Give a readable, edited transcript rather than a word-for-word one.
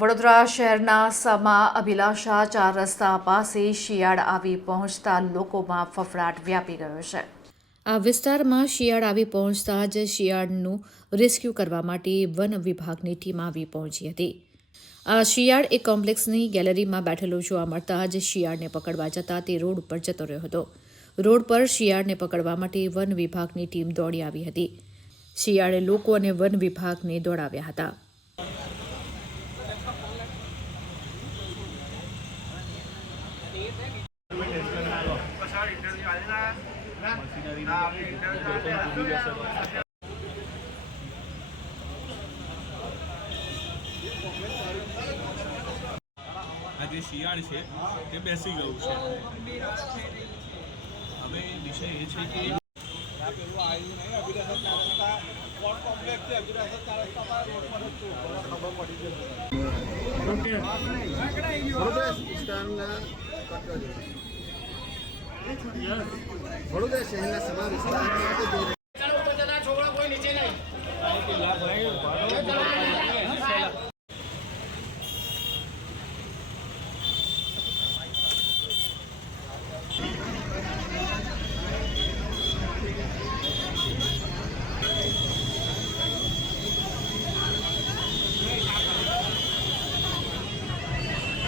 વડોદરા શહેરના સમા અભિલાષા 4 રસ્તા પાસે શિયાળ આવી પહોંચતા લોકોમાં ફફડાટ વ્યાપી ગયો છે। આ વિસ્તારમાં શિયાળ આવી પહોંચતા જ શિયાળનું રેસ્ક્યુ કરવા માટે વન વિભાગની ટીમ આવી પહોંચી હતી। આ શિયાળ એક કોમ્પ્લેક્સની ગેલેરીમાં બેઠેલો જોવા મળતા જ શિયાળને પકડવા જતા તે રોડ ઉપર જતો રહ્યો હતો। રોડ પર શિયાળને પકડવા માટે વન વિભાગની ટીમ દોડી આવી હતી। શિયાળે લોકો અને વન વિભાગને દોડાવ્યા હતા। આ જે શિયાળ છે તે બેસી ગયું છે। હવે વિષય એ છે કે વડોદરા શહેરના સમા વિસ્તારમાં